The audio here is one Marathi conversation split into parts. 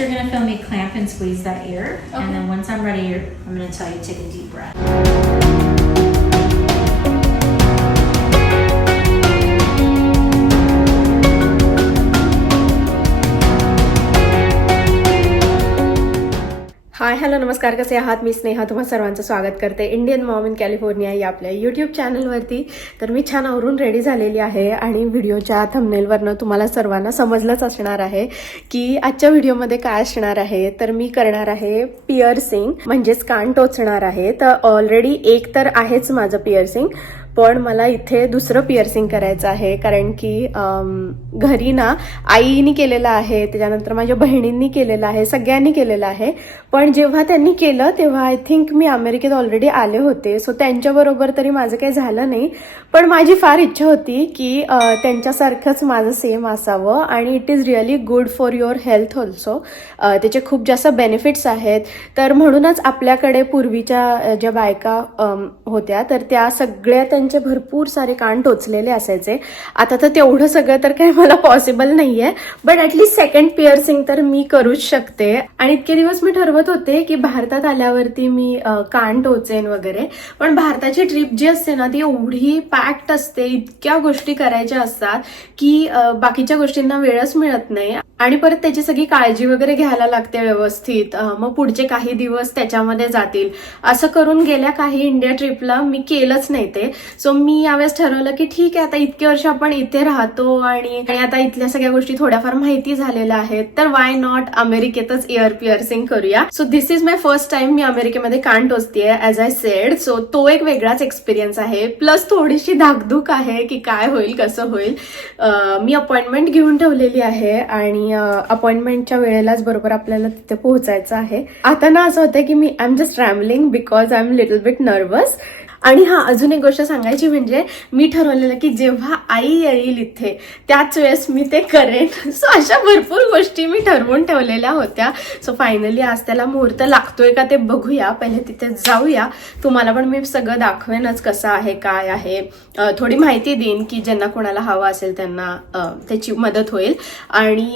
Next, you're going to feel me clamp and squeeze that ear. Okay. And then once I'm ready, I'm going to tell you to take a deep breath. Hi hello नमस्कार, कसे आहात? मी स्नेहा तुम्हा सर्वांचं स्वागत करते इंडियन मॉम इन कॅलिफोर्निया या आपल्या यूट्यूब चॅनलवरती. तर मी छान आवरून रेडी झालेली आहे आणि व्हिडिओच्या थंबनेलवरनं तुम्हाला सर्वांना समजलंच असणार आहे की आजच्या व्हिडिओमध्ये काय असणार आहे. तर मी करणार आहे पिअर्सिंग, म्हणजेच कान टोचणार आहे. तर ऑलरेडी एक तर आहेच माझं पिअर्सिंग, पण मला इथे दुसरं पिअर्सिंग करायचं आहे. कारण की घरी ना आईनी केलेलं आहे, त्याच्यानंतर माझ्या बहिणींनी केलेलं आहे, सगळ्यांनी केलेलं आहे. पण जेव्हा त्यांनी केलं तेव्हा आय थिंक मी अमेरिकेत ऑलरेडी आले होते, सो त्यांच्याबरोबर तरी माझं काही झालं नाही. पण माझी फार इच्छा होती की त्यांच्यासारखंच माझं सेम असावं. आणि it is really good for your health also. त्याचे खूप जास्त बेनिफिट्स आहेत. तर म्हणूनच आपल्याकडे पूर्वीच्या ज्या बायका होत्या तर त्या सगळ्या त्यांचे भरपूर सारे कान टोचलेले असायचे. आता तर तेवढं सगळं तर काही मला पॉसिबल नाहीये, बट ॲटलीस्ट सेकंड पिअर्सिंग तर मी करूच शकते. आणि इतके दिवस मी ठरवत होते की भारतात आल्यावरती मी कान टोचेन वगैरे. पण भारताची ट्रिप जी असते ना ती एवढी पॅक्ड असते, इतक्या गोष्टी करायच्या असतात की बाकीच्या गोष्टींना वेळच मिळत नाही. आणि परत त्याची सगळी काळजी वगैरे घ्यायला लागते व्यवस्थित. मग पुढचे काही दिवस त्याच्यामध्ये जातील. असं करून गेल्या काही इंडिया ट्रिपला मी केलंच नाही ते. सो मी यावेळेस ठरवलं की ठीक आहे, आता इतके वर्ष आपण इथे राहतो आणि आता इथल्या सगळ्या गोष्टी थोड्याफार माहिती झालेल्या आहेत, तर वाय नॉट अमेरिकेतच इयर पिअर्सिंग करूया. So this is my first time मी अमेरिकेमध्ये कान टोचतेय ऍज आय सेड. सो तो एक वेगळाच एक्सपिरियन्स आहे. प्लस थोडीशी धाकधूक आहे की काय होईल कसं होईल. मी अपॉइंटमेंट घेऊन ठेवलेली आहे आणि अपॉइंटमेंटच्या वेळेलाच बरोबर आपल्याला तिथे पोहोचायचं आहे. आता ना असं होतं की मी I am just rambling because I am little bit nervous. आणि हा, अजून एक गोष्ट सांगायची म्हणजे मी ठरवलेलं की जेव्हा आई येईल इथे त्याच वेळेस मी ते करेन. सो अशा भरपूर गोष्टी मी ठरवून ठेवलेल्या होत्या. सो फायनली आज त्याला मुहूर्त लागतोय का ते बघूया. पहिले तिथे जाऊया. तुम्हाला पण मी सगळं दाखवेनच कसं आहे काय आहे. थोडी माहिती देईन की ज्यांना कोणाला हवं असेल त्यांना त्याची मदत होईल. आणि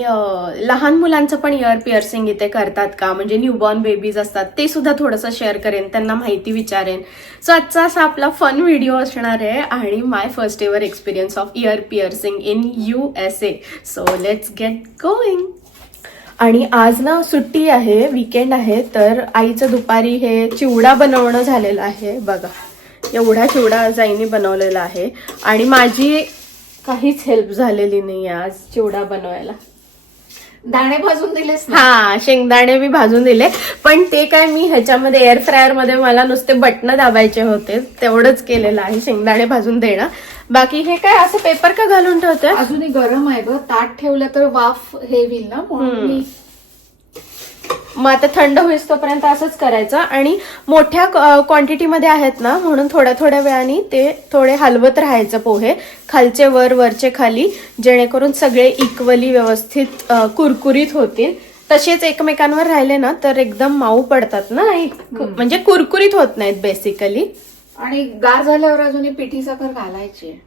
लहान मुलांचं पण इयर पिअर्सिंग इथे करतात का, म्हणजे न्यूबॉर्न बेबीज असतात ते सुद्धा थोडंसं शेअर करेन, त्यांना माहिती विचारेन. सो आजचा आपला फन व्हिडिओ असणार आहे आणि my first ever experience of ear piercing in USA. So let's get going. आणि आज ना सुट्टी आहे, वीकेंड आहे. तर आईचं दुपारी हे चिवडा बनवणं झालेलं आहे. बघा एवढा चिवडा आज आईने बनवलेला आहे आणि माझी काहीच हेल्प झालेली नाही आज चिवडा बनवायला. दाणे भाजून दिलेस ना? हा, शेंगदाणे मी भाजून दिले. पण ते काय मी ह्याच्यामध्ये एअर फ्रायर मध्ये मला नुसते बटन दाबायचे होते, तेवढंच केलेलं आहे शेंगदाणे भाजून देणं. बाकी हे काय असं पेपर का घालून ठेवतोय? अजूनही गरम आहे ग, ताट ठेवलं तर वाफ हे होईल ना, म्हणून मी मग आता थंड होईस तोपर्यंत असंच करायचं. आणि मोठ्या क्वांटिटीमध्ये आहेत ना, म्हणून थोड्या थोड्या वेळाने ते थोडे हलवत राहायचं पोहे, खालचे वर वरचे खाली, जेणेकरून सगळे इक्वली व्यवस्थित कुरकुरीत होतील. तसेच एकमेकांवर राहिले ना तर एकदम माऊ पडतात ना, म्हणजे कुरकुरीत होत नाहीत बेसिकली. आणि गार झाल्यावर अजूनही पिठी साखर घालायची.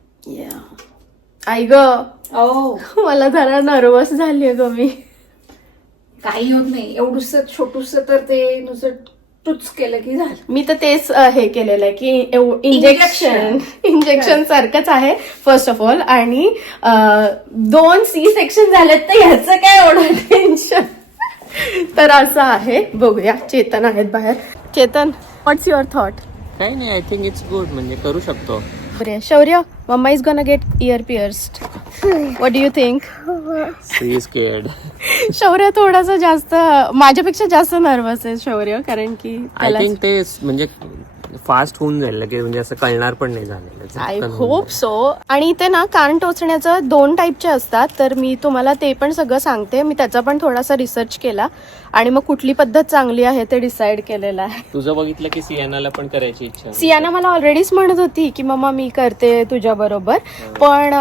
आई ग, मला जरा नर्वस झालीये ग मी. काही होत नाही, एवढूस छोटूस तर ते नुसतं टूच केलं की झालं. मी तर तेच हे केलेलं आहे की इंजेक्शन सारखंच आहे फर्स्ट ऑफ ऑल. आणि 2 C-सेक्शन झालेत तर ह्याचं काय एवढं टेन्शन. तर असं आहे, बघूया. चेतन आहेत बाहेर. चेतन, व्हॉट्स युअर थॉट? काही नाही, आय थिंक इट्स गुड, म्हणजे करू शकतो. Shaurya, mamma is gonna get ear pierced. What do you think? She is scared. Shaurya थोडासा जास्त, माझ्यापेक्षा जास्त नर्वस आहे शौर्य, कारण की आय थिंक ते म्हणजे फास्ट होऊन जाईल की, म्हणजे असं कळणार पण नाही झालेलं. I hope so. आणि इथे ना कान टोचण्याचं 2 टाईपचे असतात, तर मी तुम्हाला ते पण सगळं सांगते. मी त्याचा पण थोडासा रिसर्च केला आणि मग कुठली पद्धत चांगली आहे ते डिसाईड केलेलं आहे. तुझं बघितलं की सियानाला पण करायची इच्छा. सियाना मला ऑलरेडीच म्हणत होती की मम्मा मी करते तुझ्या बरोबर, पण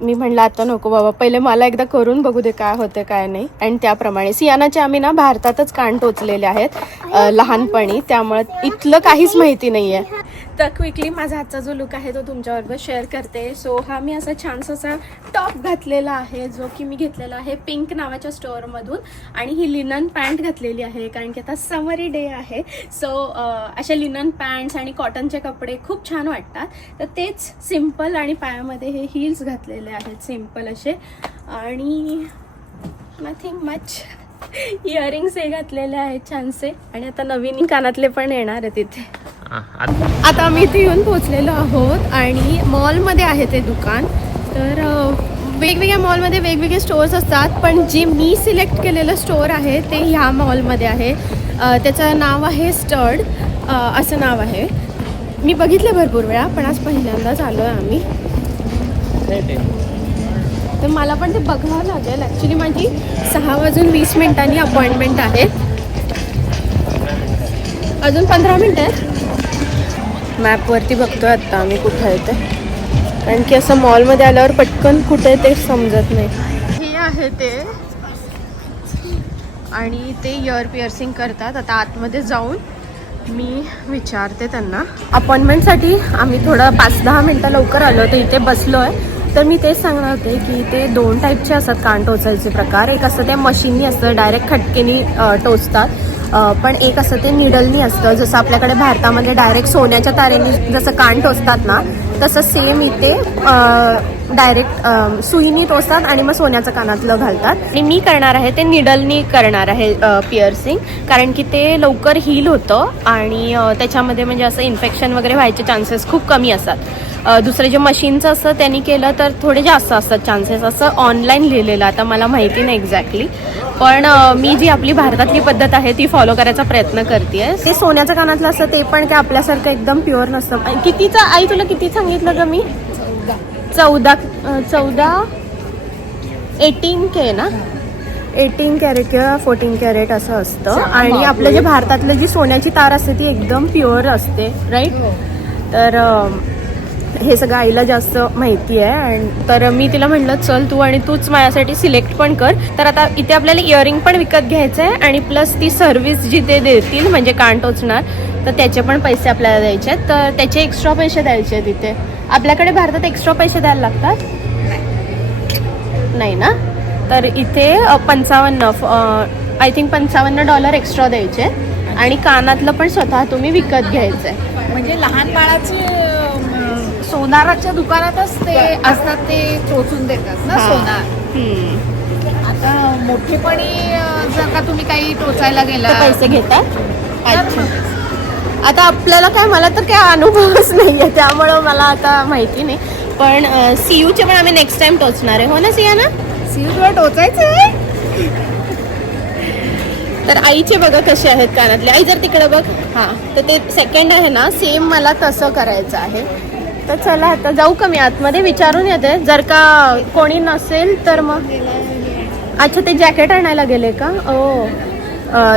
मी म्हणलं आता नको बाबा, पहिले मला एकदा करून बघू दे काय होते काय नाही. आणि त्याप्रमाणे सियानाचे आम्ही ना भारतातच कान टोचलेले आहेत लहानपणी, त्यामुळे इथलं काहीच माहिती नाहीये. तर क्विकली माझा आजचा जो लुक आहे तो तुमच्याबरोबर शेअर करते. सो हा मी असा छानसा असा टॉप घातलेला आहे जो की मी घेतलेला आहे पिंक नावाच्या स्टोअरमधून. आणि ही लिनन पॅन्ट घातलेली आहे कारण की आता समरी डे आहे. सो अशा लिनन पॅन्ट्स आणि कॉटनचे कपडे खूप छान वाटतात. तर तेच सिम्पल आणि पायामध्ये हे हिल्स घातलेले आहेत सिम्पल असे. आणि नथिंग मच. इयरिंग्स हे घातलेले आहेत छानसे. आणि आता नवीन कानातले पण येणार आहे तिथे. आता आम्ही इथे येऊन पोहोचलेलो आहोत आणि मॉलमध्ये आहे ते दुकान. तर वेगवेगळ्या मॉलमध्ये वेगवेगळे स्टोअर्स असतात पण जी मी सिलेक्ट केलेलं स्टोअर आहे ते ह्या मॉलमध्ये आहे. त्याचं नाव आहे स्टड असं नाव आहे. मी बघितलं भरपूर वेळा पण आज पहिल्यांदाच आलो आहे आम्ही. तर मला पण ते बघावं लागेल. ॲक्च्युली माझी 6:20 अपॉइंटमेंट आहे. अजून 15 मिनटं आहेत. मॅपवरती बघतो आहे आत्ता आम्ही कुठं आहे ते कारण की असं मॉलमध्ये आल्यावर पटकन कुठे ते समजत नाही. हे आहे ते आणि ते इयर पिअर्सिंग करतात. आता आतमध्ये जाऊन मी विचारते त्यांना. अपॉइंटमेंटसाठी आम्ही थोडं 5-10 मिनटं लवकर आलो तर इथे बसलो आहे. तर मी तेच सांगणार होते की ते 2 टाईपचे असतात कान टोचायचे प्रकार. एक असं ते मशीननी असतं डायरेक्ट खटकेनी टोचतात. पण एक असं ते निडलनी असतं. जसं आपल्याकडे भारतामध्ये डायरेक्ट सोन्याच्या तारेने जसं कान टोचतात ना तसं सेम इथे डायरेक्ट सुईनी टोचतात आणि मग सोन्याचं कानातलं घालतात. आणि मी करणार आहे ते निडलनी करणार आहे पिअर्सिंग कारण की ते लवकर हील होतं आणि त्याच्यामध्ये म्हणजे असं इन्फेक्शन वगैरे व्हायचे चान्सेस खूप कमी असतात. दुसरं जे मशीनचं असतं त्यांनी केलं तर थोडे जास्त असतात चान्सेस असं ऑनलाईन लिहिलेलं. आता मला माहिती नाही एक्झॅक्टली पण मी जी आपली भारतातली पद्धत आहे ती फॉलो करायचा प्रयत्न करते. ते सोन्याचं कानातलं असतं ते पण काय आपल्यासारखं एकदम प्युअर नसतं. कितीचं आई तुला किती सांगितलं का मी? 14 18K ना. 18 कॅरेट किंवा 14 कॅरेट असं असतं. आणि आपलं जे भारतातलं जी सोन्याची तार असते ती एकदम प्युअर असते राईट. तर हे सगळं आईला जास्त माहिती आहे. आणि तर मी तिला म्हटलं चल तू आणि तूच माझ्यासाठी सिलेक्ट पण कर. तर आता इथे आपल्याला इयरिंग पण विकत घ्यायचं आहे आणि प्लस ती सर्व्हिस जी ते देतील म्हणजे कान टोचणार तर त्याचे पण पैसे आपल्याला द्यायचे आहेत. तर त्याचे एक्स्ट्रा पैसे द्यायचे आहेत तिथे. आपल्याकडे भारतात एक्स्ट्रा पैसे द्यायला लागतात नाही ना. तर इथे 55 आय थिंक $55 एक्स्ट्रा द्यायचे आणि कानातलं पण स्वतः तुम्ही विकत घ्यायचं आहे. म्हणजे लहान बाळाचे सोनाराच्या दुकानातच ते असतात ते टोचून देतात ना सोनार. आता मोठेपणी जर का तुम्ही काही टोचायला गेला पैसे घेतात. अच्छा. आता आपल्याला काय मला तर काय अनुभवच नाही आहे त्यामुळं मला आता माहिती नाही. पण सीयूचे पण आम्ही नेक्स्ट टाइम टोचणार आहे हो ना सियाना. सीयू तुला टोचायचं आहे. तर आईचे बघा कसे आहेत कानातले. आई जर तिकडे बघ. हां तर ते सेकंड आहे ना सेम मला तसं करायचं आहे. तर चला आता जाऊ का मी आतमध्ये विचारून येते. जर का कोणी नसेल तर मग. अच्छा ते जॅकेट आणायला गेले का?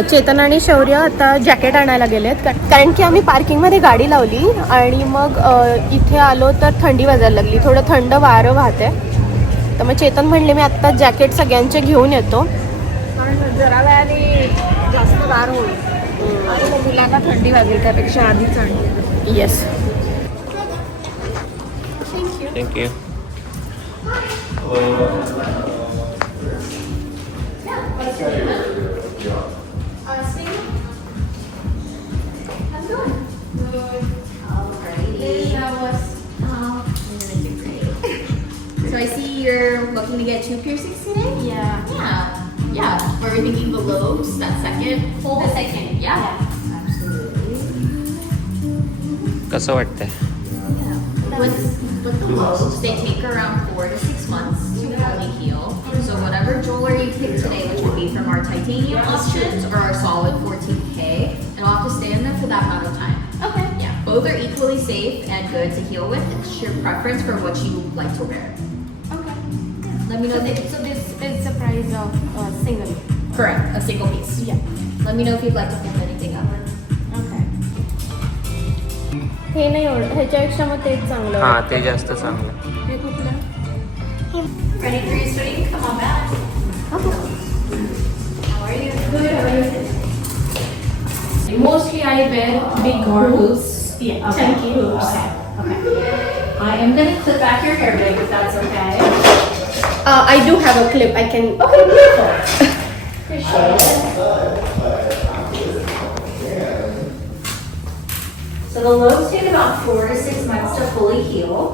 चेतन आणि शौर्य आता जॅकेट आणायला गेलेत कारण की आम्ही पार्किंगमध्ये गाडी लावली आणि मग इथे आलो तर थंडी वाजायला लागली. थोडं थंड वारं वाहते. तर मग चेतन म्हणले मी आत्ता जॅकेट सगळ्यांचे घेऊन येतो कारण जरा वेळाने जास्त गार होईल आणि मग मुलांना थंडी वाजेल त्यापेक्षा आधीच आणली. Yes. Thank you. So I see you're looking to get 2 piercings today? Yeah. We're thinking the lobes, that second. The second, yeah. Absolutely. कसं वाटतंय? With the lobes, they take around 4 to 6 months to fully heal. So whatever jewelry you pick today, which would be from our titanium options or our solid 14K, it'll have to stay in there for that amount of time. Okay. Yeah, both are equally safe and good to heal with. It's your preference for what you like to wear. Okay. Let me know. So this is the price of single. Correct, a single piece. Yeah. Let me know if you'd like to hold anything up. Okay. हे नाही एवढं. ह्याच्यापेक्षा मग तेच चांगलं. हां ते जास्त चांगलं. हे कुठलं? Ready for your study? Come on back. How are you? Good, how are you? Mostly I wear big goggles Yeah. Okay. Thank you. Okay. Okay. I am gonna clip back your hair big if that's okay. I do have a clip. I can. Okay, beautiful. Appreciate it. So the lows take about 4 to 6 months to fully heal.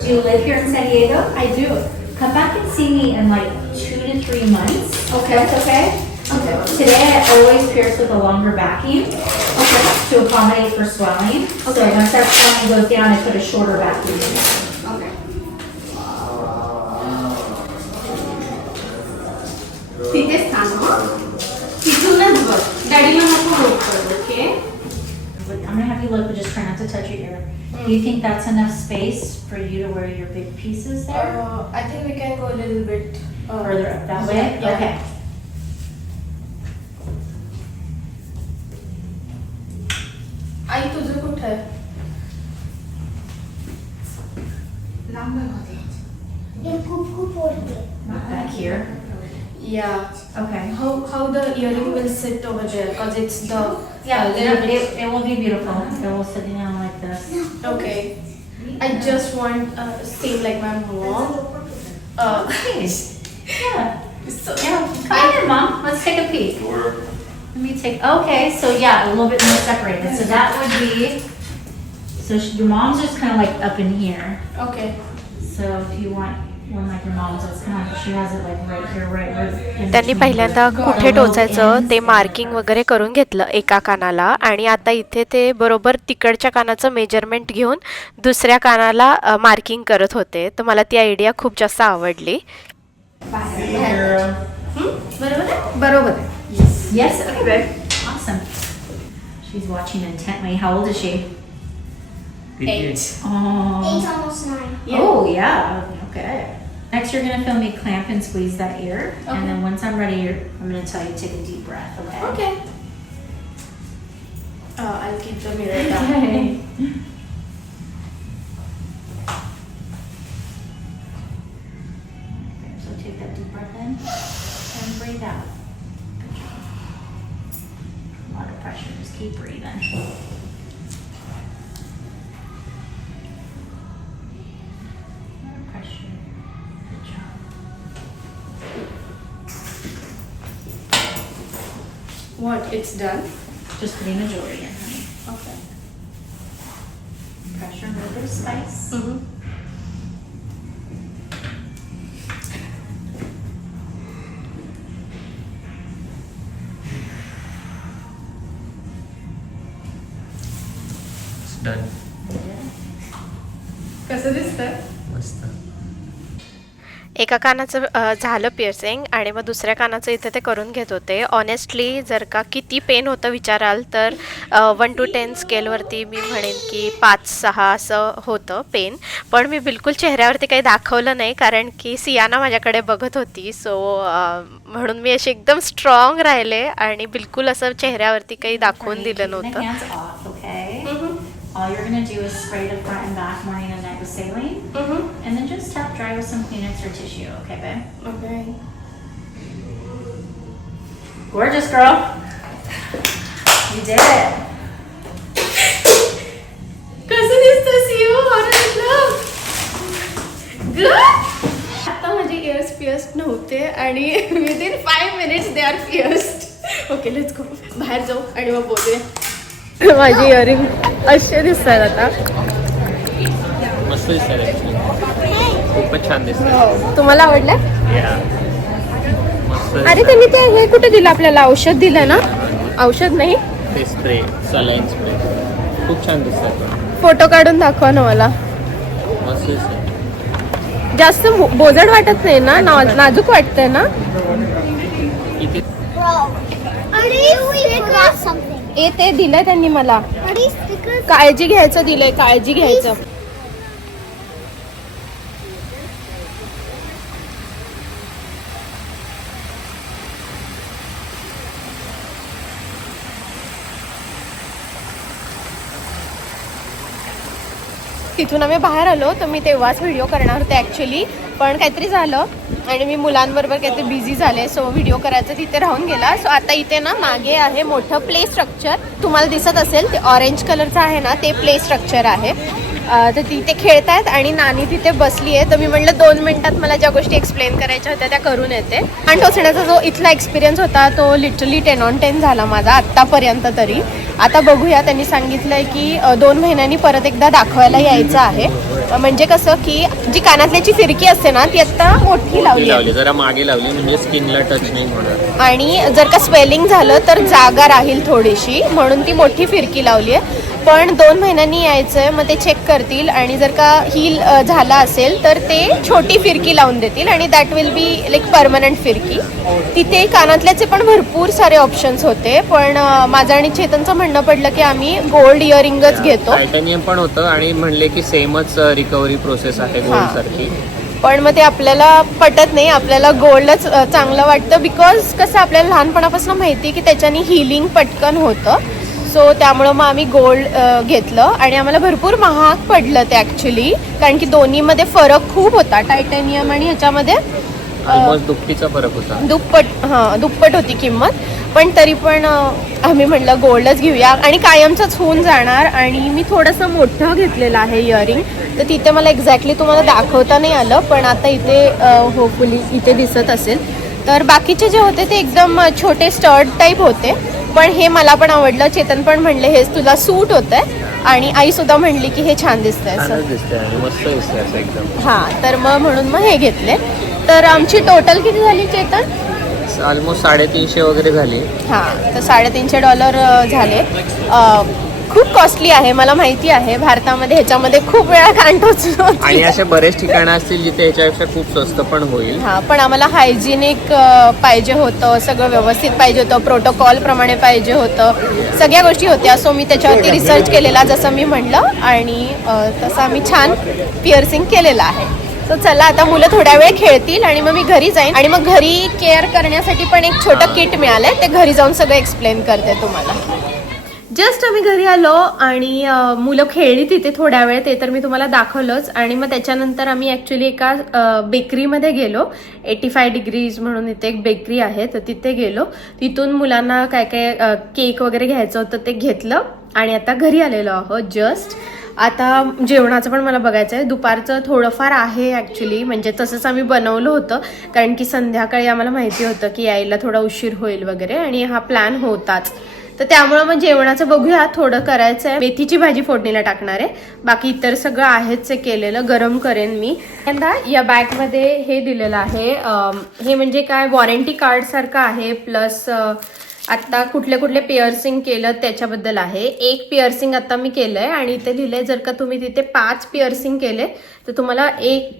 Do you live here in San Diego? I do. Come back and see me in like 2 to 3 months. Okay. That's okay? Okay. Today I always pierce with a longer vacuum to accommodate for swelling. So once that swelling goes down, I put a shorter vacuum in. Okay. तिथेच थांब हं. तिथूनच बघ. डॅडीला नको होत करू, okay? I'm gonna have you look, but just try not to touch your ear. Do you think that's enough space for you to wear your big pieces there? I think we can go a little bit Further up that way? Yeah. Okay. आई तुझं कुठं आहे? Not back here. Yeah. Okay. How the earring will sit over there? Cause it's the Yeah, little bit. it will be beautiful. It will sit down like this. Okay. I just want same like my mom. Nice. Yeah. So Yeah. Come in, Mom. Let's take a peek. Let me take. Okay, so yeah, a little bit more separated. So that would be. So your mom's just kind of like up in here. okay. So if you want one like your mom's, it's kind of she has it like right here, right where. in त्यांनी between पहिल्यांदा the कुठे low टोचायचं ends. ते मार्किंग वगैरे करून घेतलं एका कानाला आणि आता इथे ते बरोबर तिकडच्या कानाचं मेजरमेंट घेऊन दुसऱ्या कानाला मार्किंग करत होते. तर मला ती आयडिया खूप जास्त आवडली. बरोबर आहे? बरोबर आहे. Yes. Okay, babe. Awesome. She's watching intently. How old is she? 8. Oh. 8, almost 9. Oh yeah. Okay. Next, you're gonna feel me clamp and squeeze that ear, and then once I'm ready, I'm gonna tell you to take a deep breath. Okay. Okay. I'll keep the mirror down. Okay. Okay, so take that deep breath in and breathe out. A lot of pressure. Just keep breathing. A lot of pressure. Good job. What? It's done? Just putting the jewelry in, honey. Okay. Pressure, a little bit of spice. Mm-hmm. Done. कसं दिसतंय? मस्त. एका कानाचं झालं पिअर्सिंग आणि मग दुसऱ्या कानाचं इथे ते करून घेत होते. ऑनेस्टली जर का किती पेन होतं विचाराल तर 1 to 10 स्केलवरती मी म्हणेन की 5-6 असं होतं पेन. पण मी बिलकुल चेहऱ्यावरती काही दाखवलं नाही कारण की सियाना माझ्याकडे बघत होती. सो म्हणून मी अशी एकदम स्ट्रॉंग राहिले आणि बिलकुल असं चेहऱ्यावरती काही दाखवून दिलं Keep the नव्हतं. hands off, okay? All you're gonna do is spray the front and back morning and night with saline, and then just tap dry with some Kleenex or tissue, okay, babe? Okay. Gorgeous, girl. You did it. कसं दिसतं सिओ? गुड. आता माझे इयर्स पिअर्स्ड नव्हते आणि within 5 minutes they are pierced. Okay let's go. बाहेर जाऊ आणि मग बोलूया. माझी इयरिंग असे दिसतात आता. मस्त दिसतात ऍक्च्युली. खूपच छान दिसतात. तुम्हाला आवडलं? मस्त. अरे त्यांनी ते हे कुठे दिलं आपल्याला? औषध दिलं ना? औषध नाही, ते स्प्रे, सलाईन स्प्रे. खूप छान दिसतात. फोटो काढून दाखवा ना मला. मस्त दिसतात. जास्त बोजड वाटत नाही ना? नाजूक वाटतंय ना? किती Bro, are these forgot something? ते दिलंय त्यांनी मला. Are these stickers? काळजी घ्यायचं दिलंय, काळजी घ्यायचं. तिथून आम्ही बाहेर आलो तर मी तेव्हाच व्हिडिओ करणार होते ॲक्च्युली. पण काहीतरी झालं आणि मी मुलांबरोबर काहीतरी बिझी झाले, सो व्हिडिओ करायचा तिथे राहून गेला. सो आता इथे ना मागे आहे मोठं प्ले स्ट्रक्चर, तुम्हाला दिसत असेल ते ऑरेंज कलरचं आहे ना, ते प्ले स्ट्रक्चर आहे. तर तिथे खेळतायत आणि नानी तिथे बसली आहे. तर मी म्हटलं 2 मिनिटात मला ज्या गोष्टी एक्सप्लेन करायच्या होत्या त्या करून येते. आणि टोचण्याचा जो इथला एक्सपिरियन्स होता तो लिटरली 10 on 10 झाला माझा आत्तापर्यंत तरी. आता बघूया, त्यांनी सांगितलंय की 2 महिन्यांनी परत एकदा दाखवायला यायचं आहे. म्हणजे कसं की जी कानातल्याची फिरकी असते ना ती आता मोठी लावली, जरा मागे लावली म्हणजे स्किनला टच नाही होणार. आणि जर का स्वेलिंग झालं तर जागा राहील थोडीशी, म्हणून ती मोठी फिरकी लावली आहे. पण 2 महिन्यांनी यायचंय, मग ते चेक करतील आणि जर का हील झाला असेल तर ते छोटी फिरकी लावून देतील आणि that will be like permanent फिरकी. तिथे कानातल्याचे पण भरपूर सारे ऑप्शन्स होते, पण माझं आणि चेतनचं म्हणणं पडलं की आम्ही गोल्ड इयरिंगच घेतो. टायटॅनियम पण होतं आणि म्हणले की सेमच रिकव्हरी प्रोसेस आहे गोल्ड सारखी. पण मग ते आपल्याला पटत नाही, आपल्याला गोल्डच चांगलं वाटतं. बिकॉज कसं आपल्याला लहानपणापासून माहिती की त्याच्याने हिलिंग पटकन होतं. सो त्यामुळं मग आम्ही गोल्ड घेतलं आणि आम्हाला भरपूर महाग पडलं ते ॲक्च्युली, कारण की दोन्हीमध्ये फरक खूप होता. टायटॅनियम आणि ह्याच्यामध्ये ऑलमोस्ट दुपटीचा फरक होता. दुप्पट होती किंमत. पण तरी पण आम्ही म्हटलं गोल्डच घेऊया आणि कायमचंच होऊन जाणार. आणि मी थोडंसं मोठं घेतलेलं आहे इयरिंग, तर तिथे मला एक्झॅक्टली तुम्हाला दाखवता नाही आलं, पण आता इथे होपफुली इथे दिसत असेल. तर बाकीचे जे होते ते एकदम छोटे स्टर्ड टाईप होते, पण हे मला पण आवडलं. चेतन पण म्हणले हेच तुला सूट होतंय, आणि आई सुद्धा म्हणली की हे छान दिसतंय असं. मस्त दिसतंय असं एकदम. हां, तर मग म्हणून मग हे घेतले. तर आमची टोटल किती झाली चेतन? ऑलमोस्ट 350 वगैरे झाली. हां, तर $350 झाले. खूप कॉस्टली आहे, मला माहिती आहे. भारतामध्ये ह्याच्यामध्ये खूप वेळा कान टोचलो आणि असे बरेच ठिकाणं असतील जिथे ह्याच्यापेक्षा खूप स्वस्त पण होईल. हां, पण आम्हाला हायजिनिक पाहिजे होतं, सगळं व्यवस्थित पाहिजे होतं, प्रोटोकॉल प्रमाणे पाहिजे होतं, सगळ्या गोष्टी होत्या. सो मी त्याच्यावरती रिसर्च केलेला जसं मी म्हणलं, आणि तसं आम्ही छान पिअर्सिंग केलेलं आहे. सो चला, आता मुलं थोड्या वेळ खेळतील आणि मग मी घरी जाईन. आणि मग घरी केअर करण्यासाठी पण एक छोटं किट मिळालंय, ते घरी जाऊन सगळं एक्सप्लेन करते तुम्हाला. जस्ट आम्ही घरी आलो आणि मुलं खेळली तिथे थोड्या वेळ, ते तर मी तुम्हाला दाखवलंच. आणि मग त्याच्यानंतर आम्ही ॲक्च्युली एका बेकरीमध्ये गेलो. 85 डिग्रीज म्हणून इथे एक बेकरी आहे, तर तिथे गेलो. तिथून मुलांना काय काय केक वगैरे घ्यायचं होतं ते घेतलं आणि आता घरी आलेलो आहोत जस्ट. आता जेवणाचं पण मला बघायचं आहे. दुपारचं थोडंफार आहे ॲक्च्युली, म्हणजे तसंच आम्ही बनवलं होतं, कारण की संध्याकाळी आम्हाला माहिती होतं की यायला थोडा उशीर होईल वगैरे, आणि हा प्लॅन होताच. तर त्यामुळं मग जेवणाचं बघूया, थोडं करायचं आहे. मेथीची भाजी फोडणीला टाकणार आहे, बाकी इतर सगळं आहेच केलेलं, गरम करेन मी. यंदा या बॅगमध्ये हे दिलेलं आहे, हे म्हणजे काय वॉरंटी कार्ड सारखं आहे, प्लस आता कुठले कुठले पिअर्सिंग केलं त्याच्याबद्दल आहे. 1 पिअर्सिंग आता मी केलंय आणि इथे लिहिलंय जर का तुम्ही तिथे 5 पिअर्सिंग केले तर तुम्हाला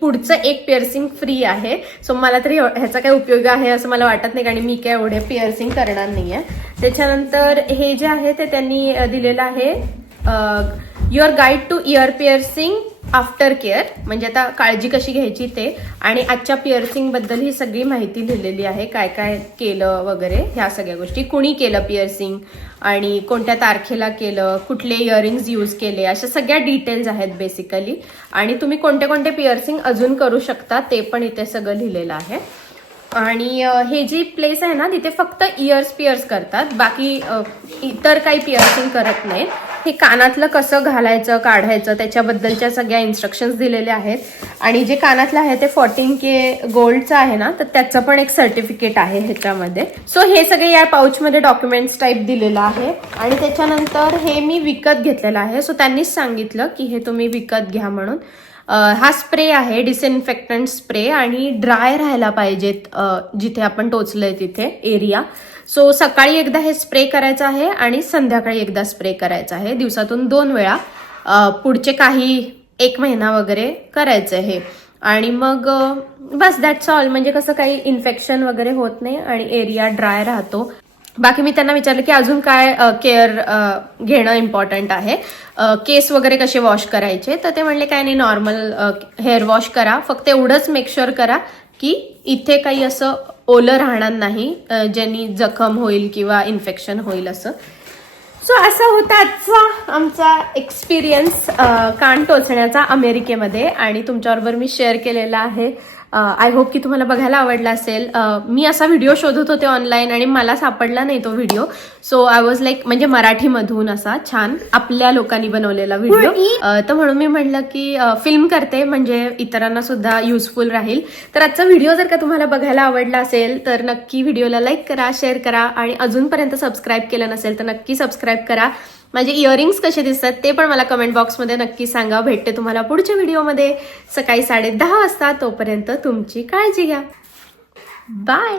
पुढचं 1 पिअर्सिंग फ्री आहे. सो मला तरी ह्याचा काय उपयोग आहे असं मला वाटत नाही, कारण मी काय एवढे पिअर्सिंग करणार नाहीये. त्याच्यानंतर हे जे आहे ते त्यांनी दिलेलं आहे, your guide to ear piercing after care, म्हणजे आता काळजी कशी घ्यायची ते, आणि आजच्या पिअर्सिंग बद्दल ही सगळी माहिती लिहिलेली आहे, काय काय केलं वगैरे, ह्या सगळ्या गोष्टी, कुणी केलं पिअर्सिंग आणि कोणत्या तारखेला केलं, कुठले इयरिंग्स यूज केले, अशा सगळ्या डिटेल्स आहेत बेसिकली. आणि तुम्ही कोणते कोणते पिअर्सिंग अजून करू शकता ते पण इथे सगळं लिहिलेलं आहे. आणि हे जी प्लेस आहे ना तिथे फक्त इयर्स पिअर्स करतात, बाकी इतर काही पिअर्सिंग करत नाहीत. हे कानातलं कसं घालायचं काढायचं त्याच्याबद्दलच्या सगळ्या इन्स्ट्रक्शन्स दिलेल्या आहेत. आणि जे कानातलं आहे ते 14K गोल्डचं आहे ना, तर त्याचं पण एक सर्टिफिकेट आहे ह्याच्यामध्ये. सो हे सगळे या पाऊचमध्ये डॉक्युमेंट्स टाईप दिलेलं आहे. आणि त्याच्यानंतर हे मी विकत घेतलेलं आहे, सो त्यांनीच सांगितलं की हे तुम्ही विकत घ्या म्हणून. हा स्प्रे आहे, डिसइन्फेक्टंट स्प्रे, आणि ड्राय राहायला पाहिजेत जिथे आपण टोचलंय तिथे एरिया. सो सकाळी एकदा हे स्प्रे करायचं आहे आणि संध्याकाळी एकदा स्प्रे करायचं आहे, दिवसातून 2 वेळा, पुढचे काही 1 महिना वगैरे करायचं हे. आणि मग बस दॅट्स ऑल. म्हणजे कसं काही इन्फेक्शन वगैरे होत नाही आणि एरिया ड्राय राहतो. बाकी मी त्यांना विचारलं की अजून काय केअर घेणं इम्पॉर्टंट आहे, केस वगैरे कसे वॉश करायचे, तर ते म्हणले काय नाही, नॉर्मल हेअर वॉश करा, फक्त एवढंच मेक शुअर करा की इथे काही असं ओलं राहणार नाही ज्यांनी जखम होईल किंवा इन्फेक्शन होईल असं. सो असा होता आजचा आमचा एक्सपिरियन्स कान टोचण्याचा अमेरिकेमध्ये, आणि तुमच्याबरोबर मी शेअर केलेला आहे. आय होप की तुम्हाला बघायला आवडला असेल. मी असा व्हिडिओ शोधत होते ऑनलाईन आणि मला सापडला नाही तो video. So I was like म्हणजे मराठीमधून असा छान आपल्या लोकांनी बनवलेला व्हिडिओ. तर म्हणून मी म्हटलं की फिल्म करते म्हणजे इतरांना सुद्धा युजफुल राहील. तर आजचा व्हिडिओ जर का तुम्हाला बघायला आवडला असेल तर नक्की व्हिडिओला लाईक करा, शेअर करा आणि अजूनपर्यंत सबस्क्राईब केलं नसेल तर नक्की सबस्क्राईब करा. माझे इयरिंग्स कसे दिसतात ते पण मला कमेंट बॉक्समध्ये नक्की सांगा. भेटते तुम्हाला पुढच्या व्हिडिओमध्ये सकाळी 10:30 वाजता. तोपर्यंत तुमची काळजी घ्या. बाय.